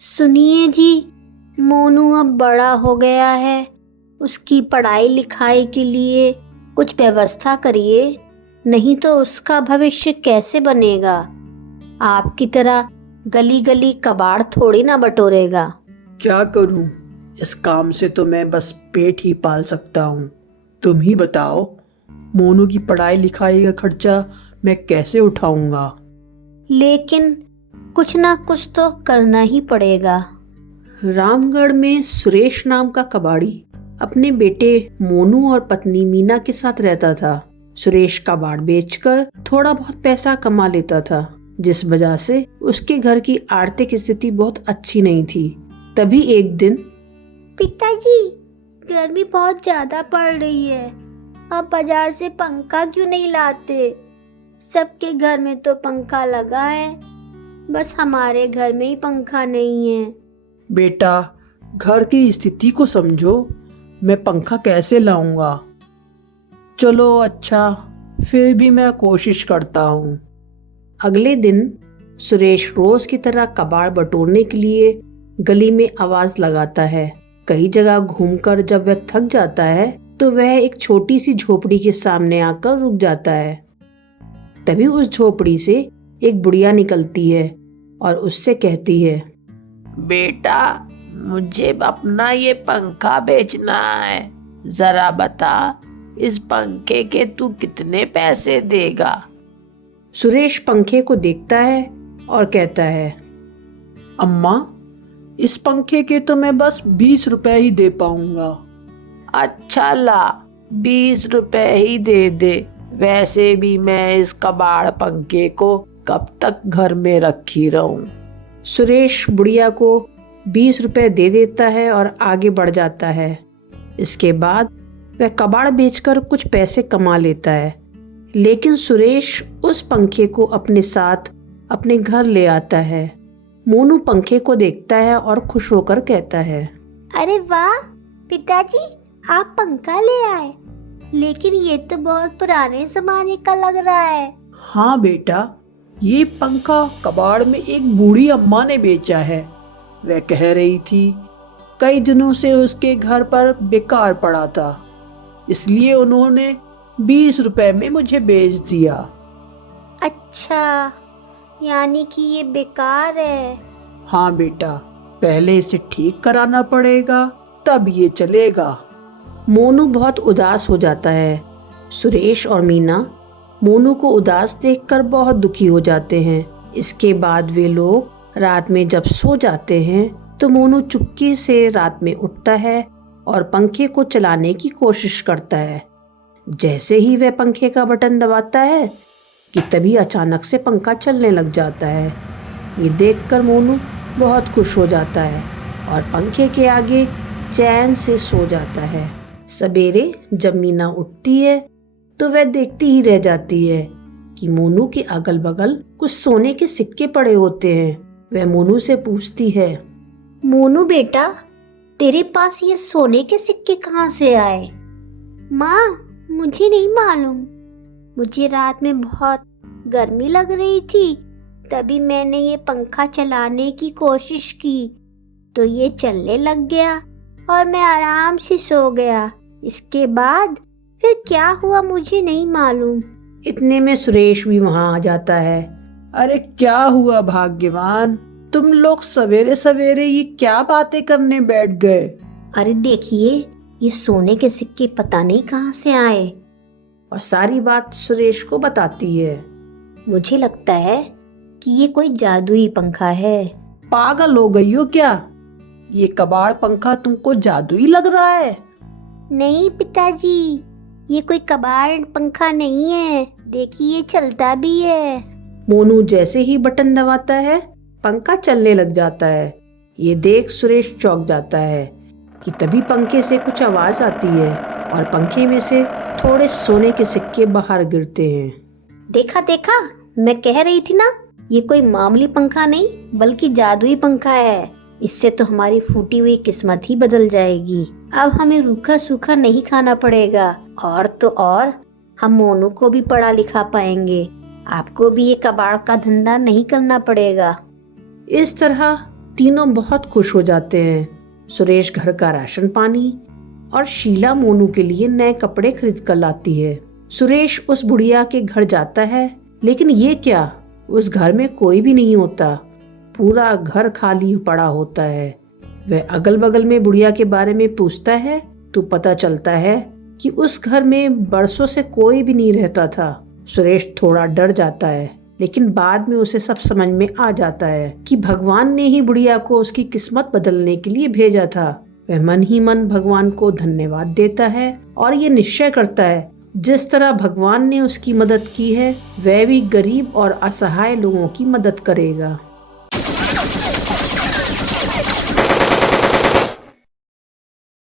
सुनिए जी, मोनू अब बड़ा हो गया है। उसकी पढ़ाई लिखाई के लिए कुछ व्यवस्था करिए, नहीं तो उसका भविष्य कैसे बनेगा। आपकी तरह गली गली कबाड़ थोड़ी ना बटोरेगा। क्या करूं? इस काम से तो मैं बस पेट ही पाल सकता हूं। तुम ही बताओ, मोनू की पढ़ाई लिखाई का खर्चा मैं कैसे उठाऊंगा? लेकिन कुछ ना कुछ तो करना ही पड़ेगा। रामगढ़ में सुरेश नाम का कबाड़ी अपने बेटे मोनू और पत्नी मीना के साथ रहता था। सुरेश कबाड़ बेचकर थोड़ा बहुत पैसा कमा लेता था, जिस वजह से उसके घर की आर्थिक स्थिति बहुत अच्छी नहीं थी। तभी एक दिन, पिताजी, गर्मी बहुत ज्यादा पड़ रही है। आप बाजार से पंखा क्यों नहीं लाते? सबके घर में तो पंखा लगा है, बस हमारे घर में ही पंखा नहीं है। बेटा, घर की स्थिति को समझो। मैं पंखा कैसे लाऊंगा? चलो अच्छा, फिर भी मैं कोशिश करता हूँ। अगले दिन सुरेश रोज की तरह कबाड़ बटोरने के लिए गली में आवाज लगाता है। कई जगह घूमकर जब वह थक जाता है तो वह एक छोटी सी झोपड़ी के सामने आकर रुक जाता है। तभी उस झोपड़ी से एक बुढ़िया निकलती है और उससे कहती है, बेटा, मुझे अपना ये पंखा बेचना है। जरा बता, इस पंखे के तू कितने पैसे देगा? सुरेश पंखे को देखता है और कहता है, अम्मा, इस पंखे के तो मैं बस 20 रुपए ही दे पाऊंगा। अच्छा ला, 20 रुपए ही दे दे। वैसे भी मैं इस कबाड़ पंखे को कब तक घर में रखी रहूं। सुरेश बुढ़िया को 20 रुपए दे देता है और आगे बढ़ जाता है। इसके बाद वह कबाड़ बेचकर कुछ पैसे कमा लेता है। लेकिन सुरेश उस पंखे को अपने साथ अपने घर ले आता है। मोनू पंखे को देखता है और खुश होकर कहता है, अरे वाह पिताजी, आप पंखा ले आए। लेकिन ये तो बहुत पुराने जमाने का लग रहा है। हाँ बेटा, ये पंखा कबाड़ में एक बूढ़ी अम्मा ने बेचा है। वह कह रही थी कई दिनों से उसके घर पर बेकार पड़ा था, इसलिए उन्होंने 20 रुपए में मुझे बेच दिया। अच्छा, यानी कि ये बेकार है। हाँ बेटा, पहले इसे ठीक कराना पड़ेगा, तब ये चलेगा। मोनू बहुत उदास हो जाता है। सुरेश और मीना मोनू को उदास देखकर बहुत दुखी हो जाते हैं। इसके बाद वे लोग रात में जब सो जाते हैं तो मोनू चुपके से रात में उठता है और पंखे को चलाने की कोशिश करता है। जैसे ही वह पंखे का बटन दबाता है कि तभी अचानक से पंखा चलने लग जाता है। ये देखकर मोनू बहुत खुश हो जाता है और पंखे के आगे चैन से सो जाता है। सवेरे जब मीना उठती है तो वह देखती ही रह जाती है कि मोनू के अगल बगल कुछ सोने के सिक्के पड़े होते हैं। वह मोनू से पूछती है, मोनू बेटा, तेरे पास ये सोने के सिक्के कहाँ से आए? माँ, मुझे नहीं मालूम। मुझे रात में बहुत गर्मी लग रही थी, तभी मैंने ये पंखा चलाने की कोशिश की तो ये चलने लग गया और मैं आराम से सो गया। इसके बाद फिर क्या हुआ मुझे नहीं मालूम। इतने में सुरेश भी वहां आ जाता है। अरे क्या हुआ भाग्यवान, तुम लोग सवेरे सवेरे ये क्या बातें करने बैठ गए? अरे देखिए, ये सोने के सिक्के पता नहीं कहाँ से आए। और सारी बात सुरेश को बताती है। मुझे लगता है कि ये कोई जादुई पंखा है। पागल हो गई हो क्या? ये कबाड़ पंखा तुमको जादुई लग रहा है? नहीं पिताजी, ये कोई कबाड़ पंखा नहीं है। देखिए, चलता भी है। मोनू जैसे ही बटन दबाता है पंखा चलने लग जाता है। ये देख सुरेश चौंक जाता है कि तभी पंखे से कुछ आवाज आती है और पंखे में से थोड़े सोने के सिक्के बाहर गिरते हैं। देखा देखा, मैं कह रही थी ना, ये कोई मामूली पंखा नहीं बल्कि जादुई पंखा है। इससे तो हमारी फूटी हुई किस्मत ही बदल जाएगी। अब हमें रूखा सूखा नहीं खाना पड़ेगा, और तो और हम मोनू को भी पढ़ा लिखा पाएंगे। आपको भी ये कबाड़ का धंधा नहीं करना पड़ेगा। इस तरह तीनों बहुत खुश हो जाते हैं। सुरेश घर का राशन पानी और शीला मोनू के लिए नए कपड़े खरीद कर लाती है। सुरेश उस बुढ़िया के घर जाता है, लेकिन ये क्या, उस घर में कोई भी नहीं होता। पूरा घर खाली पड़ा होता है। वह अगल बगल में बुढ़िया के बारे में पूछता है तो पता चलता है कि उस घर में बरसों से कोई भी नहीं रहता था। सुरेश थोड़ा डर जाता है, लेकिन बाद में उसे सब समझ में आ जाता है कि भगवान ने ही बुढ़िया को उसकी किस्मत बदलने के लिए भेजा था। वह मन ही मन भगवान को धन्यवाद देता है और ये निश्चय करता है जिस तरह भगवान ने उसकी मदद की है, वह भी गरीब और असहाय लोगों की मदद करेगा।